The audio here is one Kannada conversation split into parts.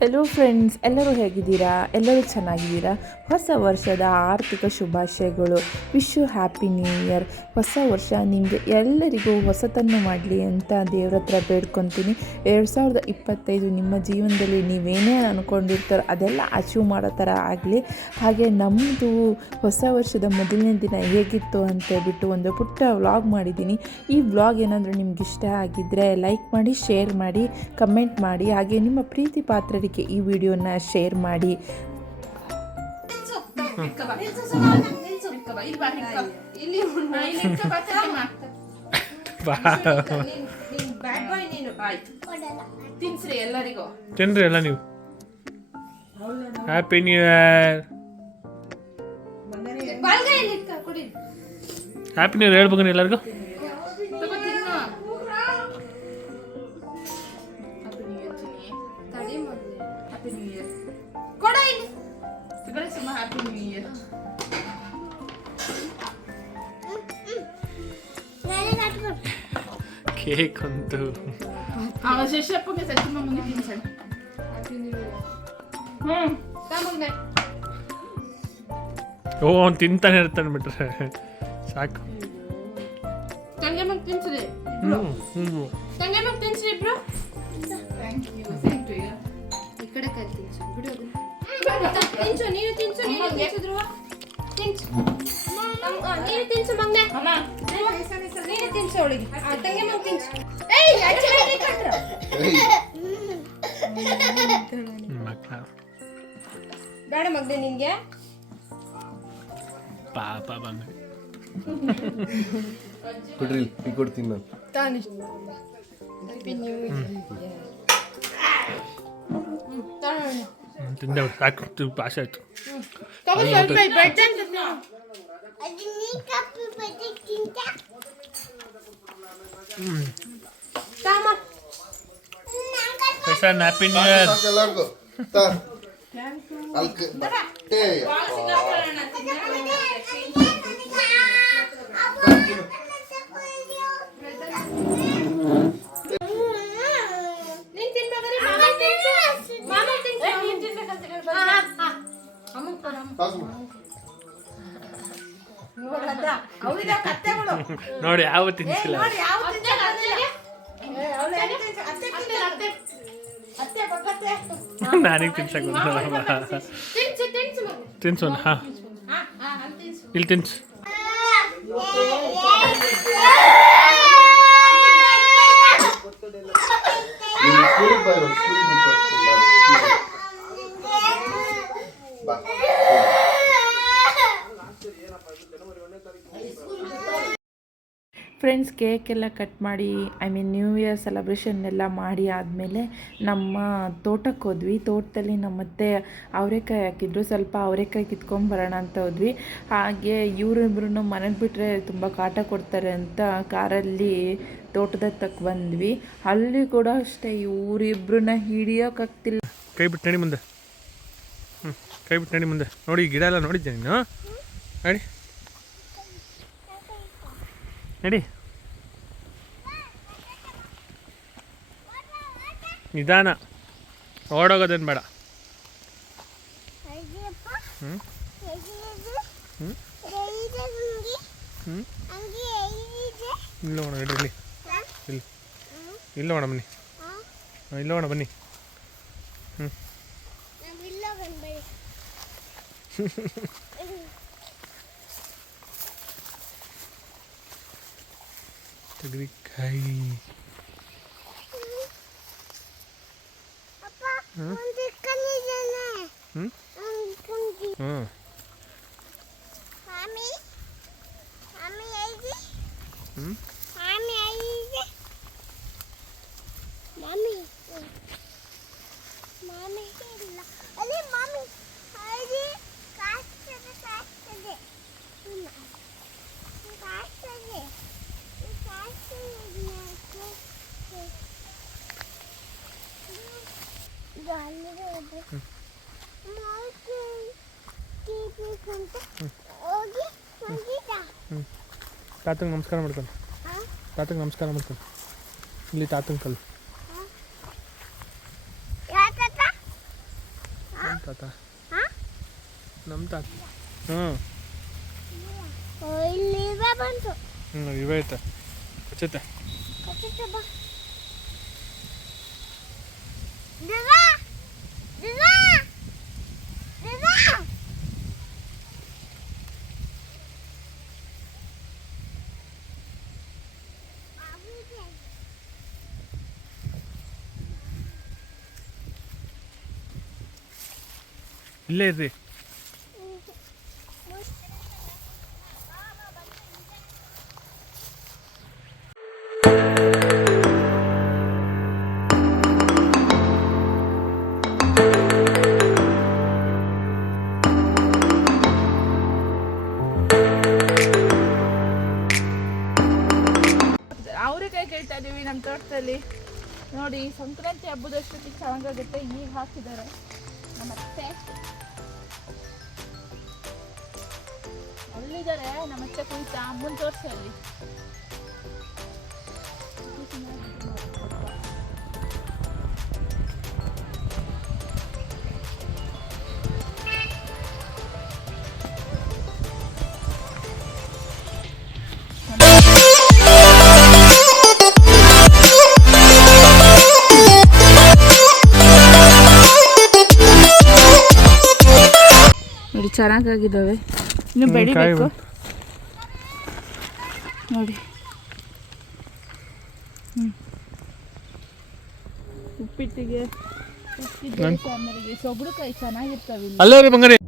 ಹೆಲೋ ಫ್ರೆಂಡ್ಸ್, ಎಲ್ಲರೂ ಹೇಗಿದ್ದೀರಾ? ಎಲ್ಲರೂ ಚೆನ್ನಾಗಿದ್ದೀರಾ? ಹೊಸ ವರ್ಷದ ಆರ್ಥಿಕ ಶುಭಾಶಯಗಳು. Wish you happy new year. ಹೊಸ ವರ್ಷ ನಿಮಗೆ ಎಲ್ಲರಿಗೂ ಹೊಸತನ್ನು ಮಾಡಲಿ ಅಂತ ದೇವ್ರ ಹತ್ರ ಬೇಡ್ಕೊತೀನಿ. 2025 ನಿಮ್ಮ ಜೀವನದಲ್ಲಿ ನೀವೇನೇ ಅಂದ್ಕೊಂಡಿರ್ತಾರೋ ಅದೆಲ್ಲ ಅಚೀವ್ ಮಾಡೋ ಥರ ಆಗಲಿ. ಹಾಗೆ ನಮ್ಮದು ಹೊಸ ವರ್ಷದ ಮೊದಲನೇ ದಿನ ಹೇಗಿತ್ತು ಅಂತೇಳ್ಬಿಟ್ಟು ಒಂದು ಪುಟ್ಟ ವ್ಲಾಗ್ ಮಾಡಿದ್ದೀನಿ. ಈ ವ್ಲಾಗ್ ಏನಾದರೂ ನಿಮ್ಗೆ ಇಷ್ಟ ಆಗಿದ್ದರೆ ಲೈಕ್ ಮಾಡಿ, ಶೇರ್ ಮಾಡಿ, ಕಮೆಂಟ್ ಮಾಡಿ. ಹಾಗೆ ನಿಮ್ಮ ಪ್ರೀತಿ ಪಾತ್ರರಿಗೆ ಈ ವಿಡಿಯೋನ ಶೇರ್ ಮಾಡಿ. ತಿನ್ರಿ ಎಲ್ಲ ನೀವು. Happy new year. Happy new year ಹೇಳ್ಬೇಕು ಎಲ್ಲರಿಗೂ. ಕೇಕ್ ಅಂತೂ ಓ ಅವ್ನು ತಿಂತಾನೆ ಇರ್ತಾನೆ ಬಿಟ್ರೆ ಸಾಕು. ಬೇಡ ಮಗ್ನೆ ನಿನ್ಗೆ ಪಾಪ ಬಂದ ಕೊಡ್ರಿ ಈ ಕೊಡ್ತೀನಿ ನಾನು ತಾನೆ ತಿಂದ ಸಾಕು, ಪಾಸ್ ಆಯ್ತು. Happy new year. ನೋಡಿ ಯಾವ ತಿನ್ಸಿಲ್ಲ. ನನಗೆ ತಿನ್ಸಕ್ ತಿನ್ಸೋಣ. ಹಾ ಇಲ್ಲಿ ತಿನ್ಸು. ಫ್ರೆಂಡ್ಸ್, ಕೇಕ್ ಎಲ್ಲ ಕಟ್ ಮಾಡಿ ನ್ಯೂ ಇಯರ್ ಸೆಲೆಬ್ರೇಷನ್ ಎಲ್ಲ ಮಾಡಿ ಆದಮೇಲೆ ನಮ್ಮ ತೋಟಕ್ಕೆ ಹೋದ್ವಿ. ತೋಟದಲ್ಲಿ ನಮ್ಮತ್ತೆ ಅವರೆಕಾಯಿ ಹಾಕಿದ್ರು. ಸ್ವಲ್ಪ ಅವರೆಕಾಯಿ ಕಿತ್ಕೊಂಬರೋಣ ಅಂತ ಹೋದ್ವಿ. ಹಾಗೆ ಇವರಿಬ್ರು ಮನೆಗೆ ಬಿಟ್ಟರೆ ತುಂಬ ಕಾಟ ಕೊಡ್ತಾರೆ ಅಂತ ಕಾರಲ್ಲಿ ತೋಟದ ತಕ್ಕ ಬಂದ್ವಿ. ಅಲ್ಲಿ ಕೂಡ ಅಷ್ಟೇ ಇವರಿಬ್ರನ್ನ ಹಿಡಿಯೋಕ್ಕಾಗ್ತಿಲ್ಲ. ಕೈ ಬಿಟ್ಟು ನಡಿ ಮುಂದೆ. ಕೈ ಬಿಟ್ಟು ನಡಿ ಮುಂದೆ. ನೋಡಿ ಗಿಡ ಎಲ್ಲ ನೋಡಿದ್ದೆ ನೀನು. ನಡಿ ನಡಿ, ನಿಧಾನ, ಓಡೋಗೋದೇನು ಬೇಡ. ಇಲ್ಲ ನೋಡ, ಇಲ್ಲಿ ಇಲ್ಲಿ ಇಲ್ಲ ನೋಡ ಬನ್ನಿ. ಇಲ್ಲ ನೋಡ ಬನ್ನಿ. ತೆಗೆದುಕಾಯಿ. ತಾತಂಗೆ ನಮಸ್ಕಾರ ಮಾಡ್ಕೊಂಡು ತಾತಂಗೆ ನಮಸ್ಕಾರ ಮಾಡ್ಕೊಂಡು ಇಲ್ಲಿ ತಾತಂಗೆ ಕಲ್ಲು ತಾತ ಹಾ ನಮ್ಮ ತಾತ ಹ್ಞೂ ಇಲ್ಲಿ ಬಂತು ಇವೇ ಐತೆ ಕಚ್ಚುತ್ತೆ ಕಚ್ಚುತ್ತೆ ಬಾ ದಿವಾ ದಿವಾ ದಿವಾ ಇಲ್ಲೇ ಇರ್ರಿ. ಅವರೆಕಾಯಿ ಕೇಳ್ತಾ ಇದೀವಿ ನಮ್ಮ ತೋಟದಲ್ಲಿ ನೋಡಿ. ಸಂಕ್ರಾಂತಿ ಹಬ್ಬದಷ್ಟೊತ್ತಿಗೆ ಚೆನ್ನಾಗಾಗುತ್ತೆ. ಈಗ ಹಾಕಿದ್ದಾರೆ ನಮ್ಮ ಅತ್ತೆ, ಅಲ್ಲಿದ್ದಾರೆ ನಮ್ಮ ಅತ್ತೆ ಕುಯ್ತಾ. ಅಮ್ಮನ ತೋರಿಸಿ ಅಲ್ಲಿ ನೋಡಿ ಚೆನ್ನಾಗಾಗಿದ್ದಾವೆ. ಇನ್ನು ಬೆಳಿಬೇಕು ನೋಡಿ. ಉಪ್ಪಿಟ್ಟಿಗೆ ಸಾಂಬಾರಿಗೆ ಸೊಗಡುಕಾಯಿ ಚೆನ್ನಾಗಿರ್ತಾವೆ. ಅಲ್ಲೇ ರೀ ಬಂಗಾರಿ.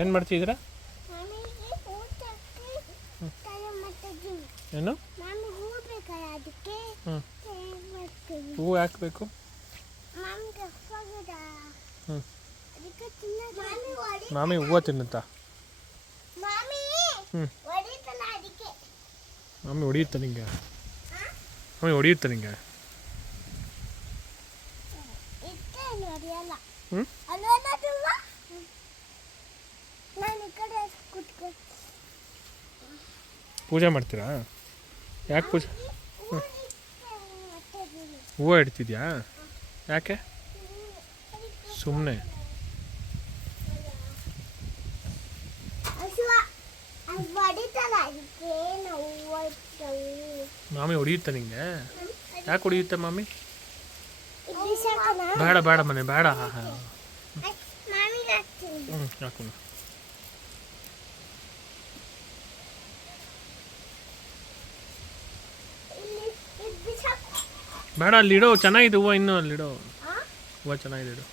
ಏನು ಮಾಡ್ತಿದ್ದೀರಾ? ಏನು ಹೂವು ಹಾಕಬೇಕು? ಮಾಮಿ ಹೂವು ತಿನ್ನುತ್ತಾ? ಮಾಮಿ ಹೊಡಿಯುತ್ತಾ ನಿಂಗೆ? ಮಾಮಿ ಹೊಡಿಯುತ್ತಾ ನಿಂಗೆ? ಪೂಜೆ ಮಾಡ್ತೀರಾ? ಯಾಕೆ ಪೂಜೆ? ಹೂವು ಇಡ್ತಿದ್ಯಾ? ಯಾಕೆ? ಸುಮ್ಮನೆ ಮಾಮಿ ಹೊಡಿಯುತ್ತಾ ನಿಂಗೆ? ಯಾಕೆ ಹೊಡಿಯುತ್ತೆ ಮಾಮಿ? ಬೇಡ ಬೇಡ ಮನೆ ಬೇಡ. ಯಾಕೆ ಬೇಡ, ಅಲ್ಲಿಡೋ. ಚೆನ್ನಾಗಿದೆ ಹೂವು, ಇನ್ನೂ ಅಲ್ಲಿಡೋ. ಹೂವು ಚೆನ್ನಾಗಿದೆ, ಇಡು.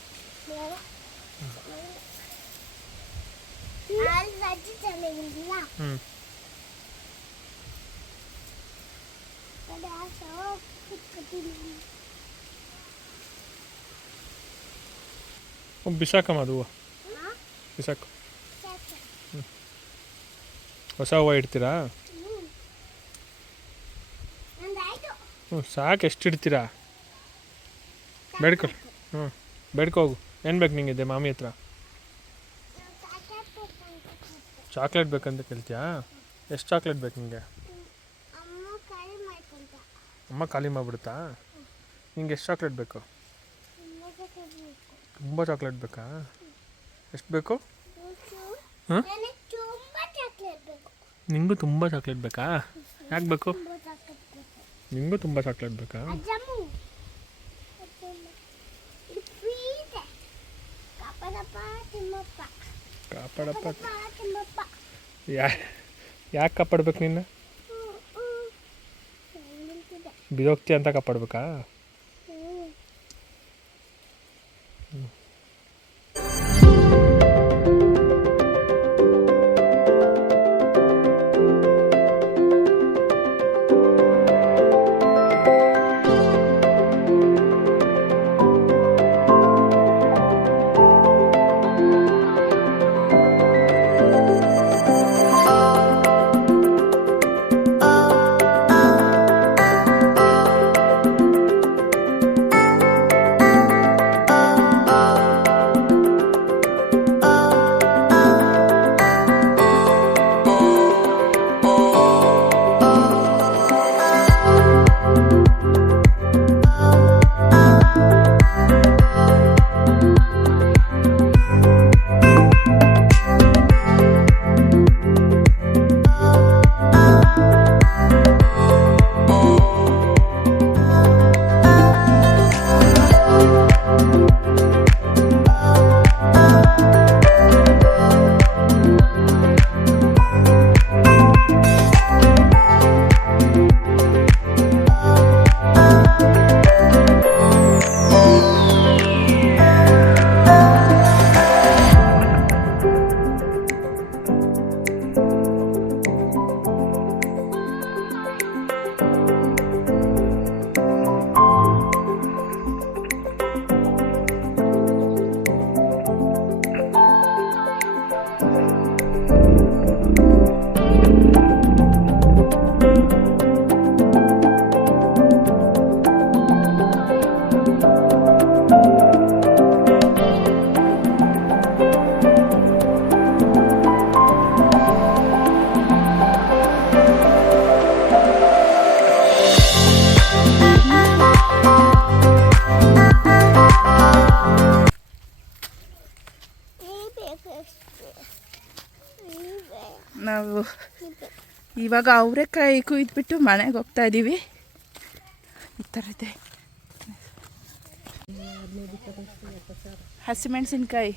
ಬಿಸಾಕಮ್ಮ ಅದು ಹೂವು ಬಿಸಾಕು. ಹೊಸ ಹೂವು ಇಡ್ತೀರಾ? ಹ್ಞೂ ಸಾಕು. ಎಷ್ಟು ಇಡ್ತೀರಾ? ಬೇಡ್ಕೊ. ಹ್ಞೂ ಬೇಡ್ಕೋಗು. ಏನು ಬೇಕು ನಿಂಗಿದೆ ಮಾಮಿ ಹತ್ರ? ಚಾಕ್ಲೇಟ್ ಬೇಕಂತ ಕೇಳ್ತೀಯಾ? ಎಷ್ಟು ಚಾಕ್ಲೇಟ್ ಬೇಕು ನಿಮಗೆ? ಅಮ್ಮ ಖಾಲಿ ಮಾಡಿಬಿಡುತ್ತಾ? ನಿಂಗೆ ಎಷ್ಟು ಚಾಕ್ಲೇಟ್ ಬೇಕು? ತುಂಬ ಚಾಕ್ಲೇಟ್ ಬೇಕಾ? ಎಷ್ಟು ಬೇಕು? ಹಾಂ ನಿಂಗೂ ತುಂಬ ಚಾಕ್ಲೇಟ್ ಬೇಕಾ? ಯಾಕೆ ಬೇಕು? ನಿಂಗೂ ತುಂಬ ಚಾಕ್ಲೇಟ್ ಬೇಕಾ? ಕಾಪಾಡಪ್ಪ. ಯಾಕೆ ಕಾಪಾಡ್ಬೇಕು ನಿನ್ನ? ಬಿದೋಗ್ತಿ ಅಂತ ಕಾಪಾಡ್ಬೇಕಾ? ನಾವು ಇವಾಗ ಅವರೆಕಾಯಿ ಕುಯ್ದುಬಿಟ್ಟು ಮನೆಗೆ ಹೋಗ್ತಾ ಇದ್ದೀವಿ. ಈ ಥರ ಇದೆ. ಹಸಿಮೆಣಸಿನ್ಕಾಯಿ.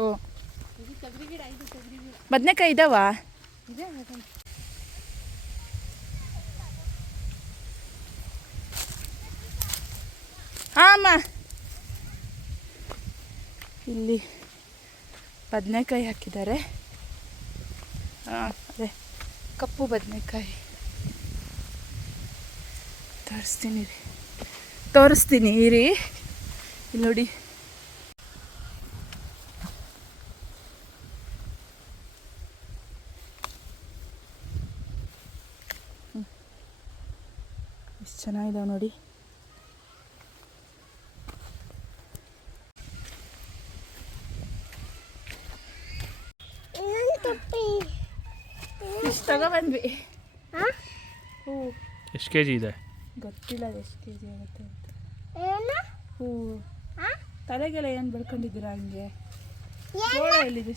ಓ ಬದನೆಕಾಯಿ ಇದಾವ? ಹಾಂ ಅಮ್ಮ. ಇಲ್ಲಿ ಬದನೆಕಾಯಿ ಹಾಕಿದ್ದಾರೆ. ಅದೇ ಕಪ್ಪು ಬದನೆಕಾಯಿ ತೋರಿಸ್ತೀನಿ ಇರಿ. ಇಲ್ಲಿ ನೋಡಿ, ಎಷ್ಟು ಚೆನ್ನಾಗಿದಾವೆ ನೋಡಿ. ಇಷ್ಟು ತಗೊಬಂದ್ವಿ. ಹೂ ಎಷ್ಟು ಕೆ ಜಿ ಇದೆ ಗೊತ್ತಿಲ್ಲ, ಎಷ್ಟು ಕೆ ಜಿ ಆಗುತ್ತೆ ಅಂತ. ಹೂ ತಲೆಗೆಲ್ಲ ಏನು ಬೆಳ್ಕೊಂಡಿದ್ದೀರಾ ಹಂಗೆ? ಜೋಳ ಎಲ್ಲಿದೆ?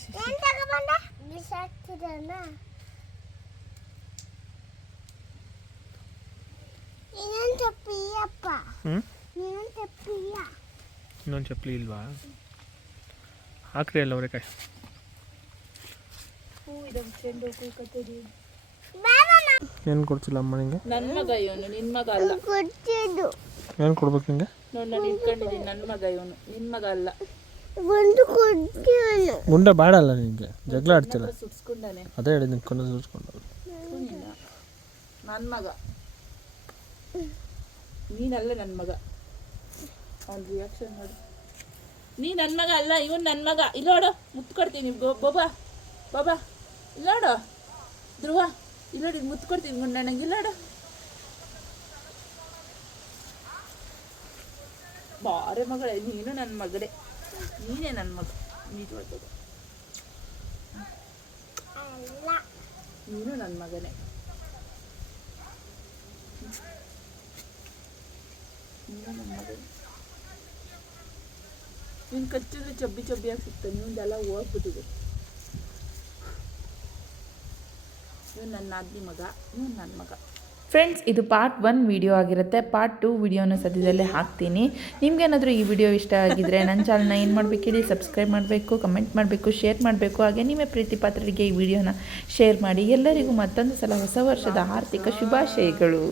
ಇನ್ನೊಂದು ಚಪ್ಪಲಿ ಇಲ್ವಾ? ಹಾಕ್ರಿ ಅಲ್ಲ ಅವರೆಕಾಯಿ. ಹೂ ಇದೆ, ಚೆಂಡು ಹೂ ಕತ್ತರಿ. ಏನು ಕೊಡ್ತಿಲ್ಲ ಅಮ್ಮ ನಿಂಗೆ? ನನ್ನ ಮಗ ಇವನು, ನಿನ್ನ ಮಗ ಅಲ್ಲ. ಏನು ಕೊಡ್ಬೇಕು ನಿಂಗೆ? ನೋಡಿ ನಾನು ಇಟ್ಕೊಂಡಿದ್ದೀನಿ, ನನ್ನ ಮಗ ಇವನು, ನಿನ್ನ ಮಗ ಅಲ್ಲ. ಗುಂಡ ಬೇಡ ಅಲ್ಲ ನಿನಗೆ, ಜಗಳ ಆಡ್ತಿಲ್ಲ. ಸುಡ್ಸ್ಕೊಂಡಾನೆ. ಅದೇ ಹೇಳಿದ್ದೀನಿ, ಕಣ್ಣು ಸುಡ್ಸ್ಕೊಂಡು. ನನ್ನ ಮಗ ನೀನಲ್ಲ, ನನ್ನ ಮಗ. ಅವ್ನ ರಿಯಾಕ್ಷನ್ ನೋಡಿ. ನೀ ನನ್ನ ಮಗ ಅಲ್ಲ, ಇವನು ನನ್ನ ಮಗ. ಇಲ್ಲೋಡು, ಮುತ್ತು ಕೊಡ್ತೀನಿ. ಬಾಬಾ ಬಾಬಾ ಇಲ್ಲೋಡು. ಧ್ರುವ ಇಲ್ಲೋಡಿ, ಮುತ್ತು ಕೊಡ್ತೀನಿ ಗುಂಡಣ್ಣಂಗೆ. ಇಲ್ಲೋಡು, ಬಾರೆ ಮಗಳೇ, ನೀನು ನನ್ನ ಮಗಳೇ, ನೀನೇ ನನ್ನ ಮಗ. ನೀನು ಹೊಡ್ಬೋದು, ಅಲ್ಲ ನೀನು ನನ್ನ ಮಗನೇ. ನೀನು ನನ್ನ ಮಗನೇ. ನಿನ್ನ ಕಚ್ಚಿದ್ರೆ ಚಬ್ಬಿ ಚಬ್ಬಿಯಾಗಿ ಸಿಗ್ತಾನೆ. ನಿಮ್ದೆಲ್ಲ ಹೋಗ್ಬಿಟ್ಟಿದೆ. ಇವನು ನನ್ನ ಆದ್ನಿ ಮಗ, ಇವನು ನನ್ನ ಮಗ. ಫ್ರೆಂಡ್ಸ್, ಇದು ಪಾರ್ಟ್ 1 ವಿಡಿಯೋ ಆಗಿರುತ್ತೆ. ಪಾರ್ಟ್ 2 ವಿಡಿಯೋನ ಸದ್ಯದಲ್ಲೇ ಹಾಕ್ತೀನಿ. ನಿಮ್ಗೇನಾದರೂ ಈ ವಿಡಿಯೋ ಇಷ್ಟ ಆಗಿದ್ದರೆ ನನ್ನ ಚಾನಲ್ನ ಏನು ಮಾಡಬೇಕು ಹೇಳಿ, ಸಬ್ಸ್ಕ್ರೈಬ್ ಮಾಡಬೇಕು, ಕಮೆಂಟ್ ಮಾಡಬೇಕು, ಶೇರ್ ಮಾಡಬೇಕು. ಹಾಗೆ ನೀವೇ ಪ್ರೀತಿ ಪಾತ್ರರಿಗೆ ಈ ವಿಡಿಯೋನ ಶೇರ್ ಮಾಡಿ. ಎಲ್ಲರಿಗೂ ಮತ್ತೊಂದು ಸಲ ಹೊಸ ವರ್ಷದ ಆರ್ಥಿಕ ಶುಭಾಶಯಗಳು.